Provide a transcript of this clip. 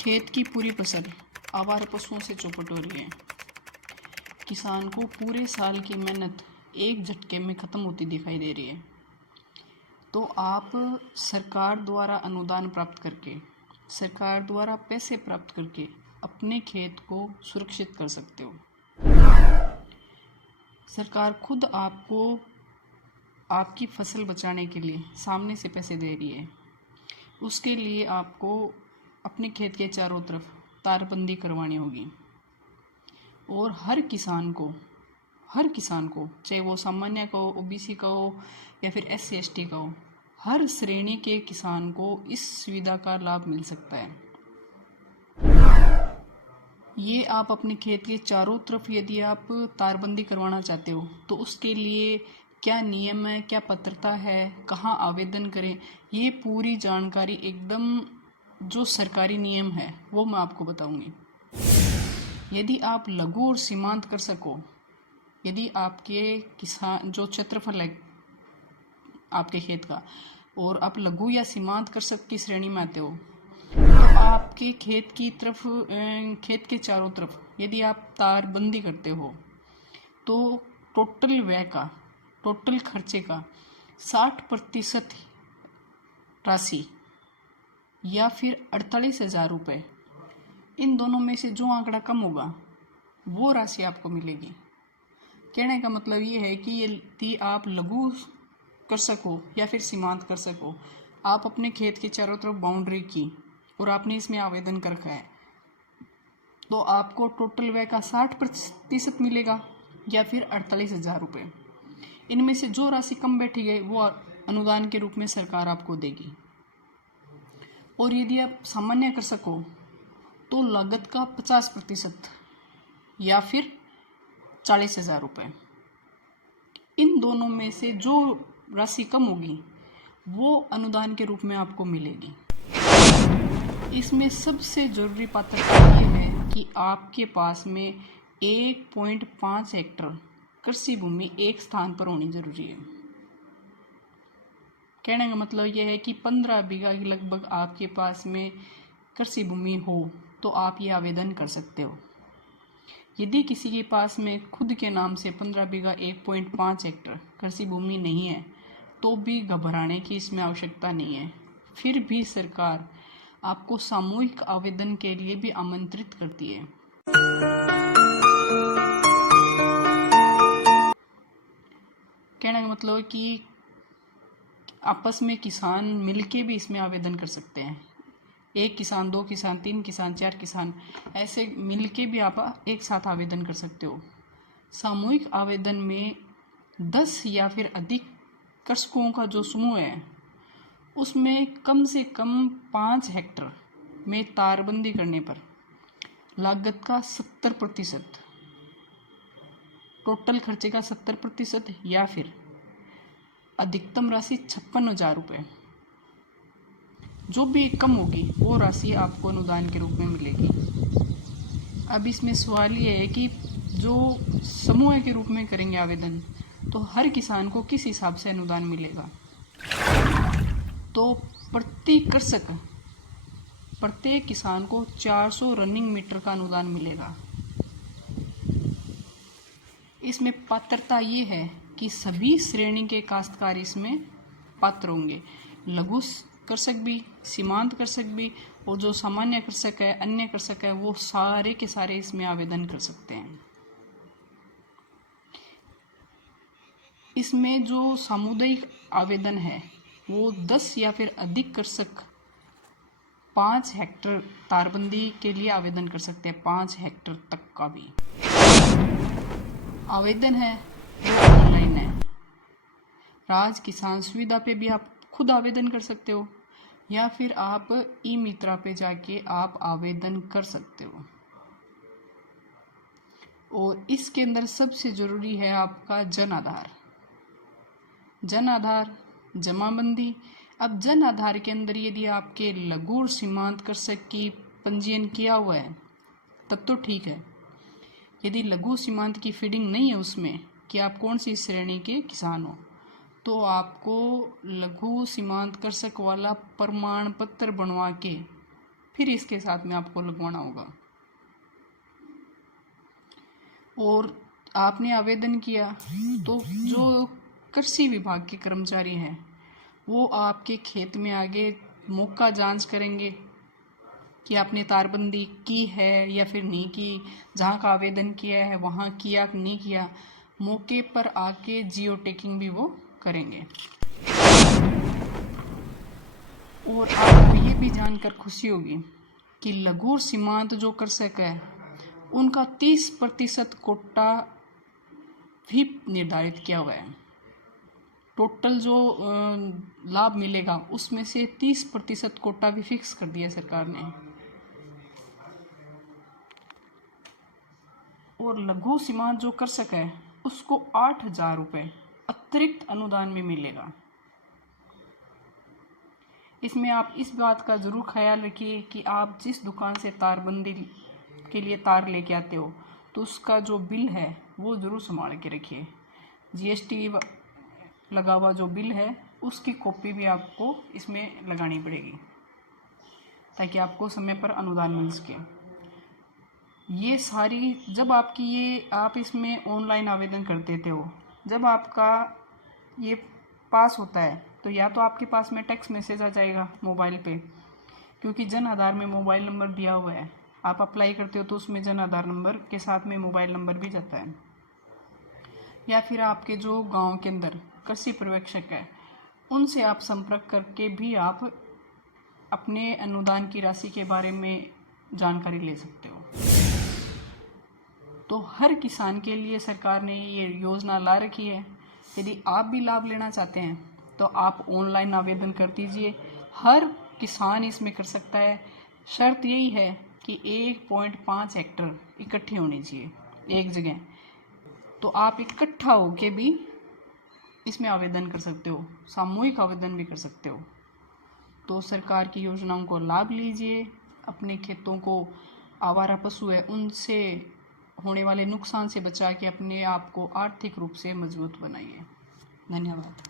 खेत की पूरी फसल आवारा पशुओं से चौपट हो रही है। किसान को पूरे साल की मेहनत एक झटके में ख़त्म होती दिखाई दे रही है। तो आप सरकार द्वारा अनुदान प्राप्त करके, सरकार द्वारा पैसे प्राप्त करके अपने खेत को सुरक्षित कर सकते हो। सरकार खुद आपको आपकी फसल बचाने के लिए सामने से पैसे दे रही है। उसके लिए आपको अपने खेत के चारों तरफ तारबंदी करवानी होगी और हर किसान को चाहे वो सामान्य का हो, ओबीसी का हो या फिर SC ST का हो, हर श्रेणी के किसान को इस सुविधा का लाभ मिल सकता है। ये आप अपने खेत के चारों तरफ यदि आप तारबंदी करवाना चाहते हो तो उसके लिए क्या नियम है, क्या पात्रता है, कहाँ आवेदन करें, ये पूरी जानकारी एकदम जो सरकारी नियम है वो मैं आपको बताऊंगी। यदि आप लघु और सीमांत कर सको, यदि आपके किसान जो क्षेत्रफल है आपके खेत का और आप लघु या सीमांत कृषक की श्रेणी में आते हो, तो आपके खेत के चारों तरफ यदि आप तारबंदी करते हो तो टोटल खर्चे का 60% राशि या फिर 48,000 रुपये, इन दोनों में से जो आंकड़ा कम होगा वो राशि आपको मिलेगी। कहने का मतलब ये है कि यदि आप लघु कृषक हो या फिर सीमांत कृषक हो, आप अपने खेत के चारों तरफ बाउंड्री की और आपने इसमें आवेदन कर रखा है, तो आपको टोटल व्यय का 60% मिलेगा या फिर 48,000 रुपये। इनमें से जो राशि कम बैठी गई वो अनुदान के रूप में सरकार आपको देगी। और यदि आप सामान्य कृषक हो तो लागत का 50% या फिर 40,000 रुपये। इन दोनों में से जो राशि कम होगी वो अनुदान के रूप में आपको मिलेगी। इसमें सबसे जरूरी पात्रता ये है कि आपके पास में 1.5 हेक्टर कृषि भूमि एक स्थान पर होनी जरूरी है। कहने का मतलब यह है कि 15 बीघा के लगभग आपके पास में कृषि भूमि हो तो आप ये आवेदन कर सकते हो। यदि किसी के पास में खुद के नाम से 15 बीघा 1.5 हेक्टर कृषि भूमि नहीं है तो भी घबराने की इसमें आवश्यकता नहीं है। फिर भी सरकार आपको सामूहिक आवेदन के लिए भी आमंत्रित करती है। कहने का मतलब है कि आपस में किसान मिलके भी इसमें आवेदन कर सकते हैं। एक किसान, 2 किसान, 3 किसान, 4 किसान, ऐसे मिलके भी आप एक साथ आवेदन कर सकते हो। सामूहिक आवेदन में 10 या फिर अधिक कृषकों का जो समूह है उसमें कम से कम 5 हेक्टर में तारबंदी करने पर लागत का 70%, टोटल खर्चे का 70% या फिर अधिकतम राशि 56,000 रुपये, जो भी कम होगी वो राशि आपको अनुदान के रूप में मिलेगी। अब इसमें सवाल ये है कि जो समूह के रूप में करेंगे आवेदन तो हर किसान को किस हिसाब से अनुदान मिलेगा। तो प्रत्येक किसान को 400 रनिंग मीटर का अनुदान मिलेगा। इसमें पात्रता ये है कि सभी श्रेणी के काश्तकार इसमें पात्र होंगे। लघु कृषक भी, सीमांत कृषक भी और जो सामान्य कृषक है, अन्य कृषक है, वो सारे के सारे इसमें आवेदन कर सकते हैं। इसमें जो सामुदायिक आवेदन है वो 10 या फिर अधिक कृषक 5 हेक्टर तारबंदी के लिए आवेदन कर सकते हैं। 5 हेक्टर तक का भी आवेदन है वो ऑनलाइन है। राज किसान सुविधा पे भी आप खुद आवेदन कर सकते हो या फिर आप ई-मित्रा पे जाके आप आवेदन कर सकते हो। और इसके अंदर सबसे जरूरी है आपका जन आधार जमाबंदी। अब जन आधार के अंदर यदि आपके लघु और सीमांत कृषक की पंजीयन किया हुआ है तब तो ठीक है। यदि लघु सीमांत की फीडिंग नहीं है उसमें कि आप कौन सी श्रेणी के किसान हो, तो आपको लघु सीमांत कृषक वाला प्रमाण पत्र बनवा के फिर इसके साथ में आपको लगवाना होगा। और आपने आवेदन किया तो जो कृषि विभाग के कर्मचारी हैं वो आपके खेत में आगे मौका जांच करेंगे कि आपने तारबंदी की है या फिर नहीं की, जहाँ का आवेदन किया है वहाँ किया नहीं किया। मौके पर आके जियो टैगिंग भी वो करेंगे। और आपको ये भी जानकर खुशी होगी कि लघु और सीमांत जो कृषक है उनका 30% कोटा भी निर्धारित किया हुआ है। टोटल जो लाभ मिलेगा उसमें से 30% कोटा भी फिक्स कर दिया सरकार ने। और लघु सीमांत जो कृषक है उसको 8,000 रुपये अतिरिक्त अनुदान भी मिलेगा। इसमें आप इस बात का ज़रूर ख्याल रखिए कि आप जिस दुकान से तारबंदी के लिए तार लेके आते हो तो उसका जो बिल है वो ज़रूर संभाल के रखिए। जीएसटी लगा हुआ जो बिल है उसकी कॉपी भी आपको इसमें लगानी पड़ेगी ताकि आपको समय पर अनुदान मिल सके। ये सारी जब आपकी ये आप इसमें ऑनलाइन आवेदन कर देते हो, जब आपका ये पास होता है तो या तो आपके पास में टेक्स्ट मैसेज आ जाएगा मोबाइल पे, क्योंकि जन आधार में मोबाइल नंबर दिया हुआ है। आप अप्लाई करते हो तो उसमें जन आधार नंबर के साथ में मोबाइल नंबर भी जाता है। या फिर आपके जो गांव के अंदर कृषि पर्यवेक्षक है उनसे आप संपर्क करके भी आप अपने अनुदान की राशि के बारे में जानकारी ले सकते हो। तो हर किसान के लिए सरकार ने ये योजना ला रखी है। यदि आप भी लाभ लेना चाहते हैं तो आप ऑनलाइन आवेदन कर दीजिए। हर किसान इसमें कर सकता है। शर्त यही है कि 1.5 हेक्टर इकट्ठे होने चाहिए एक जगह। तो आप इकट्ठा होके भी इसमें आवेदन कर सकते हो, सामूहिक आवेदन भी कर सकते हो। तो सरकार की योजनाओं को लाभ लीजिए। अपने खेतों को आवारा पशु है उनसे होने वाले नुकसान से बचा के अपने आप को आर्थिक रूप से मजबूत बनाइए। धन्यवाद।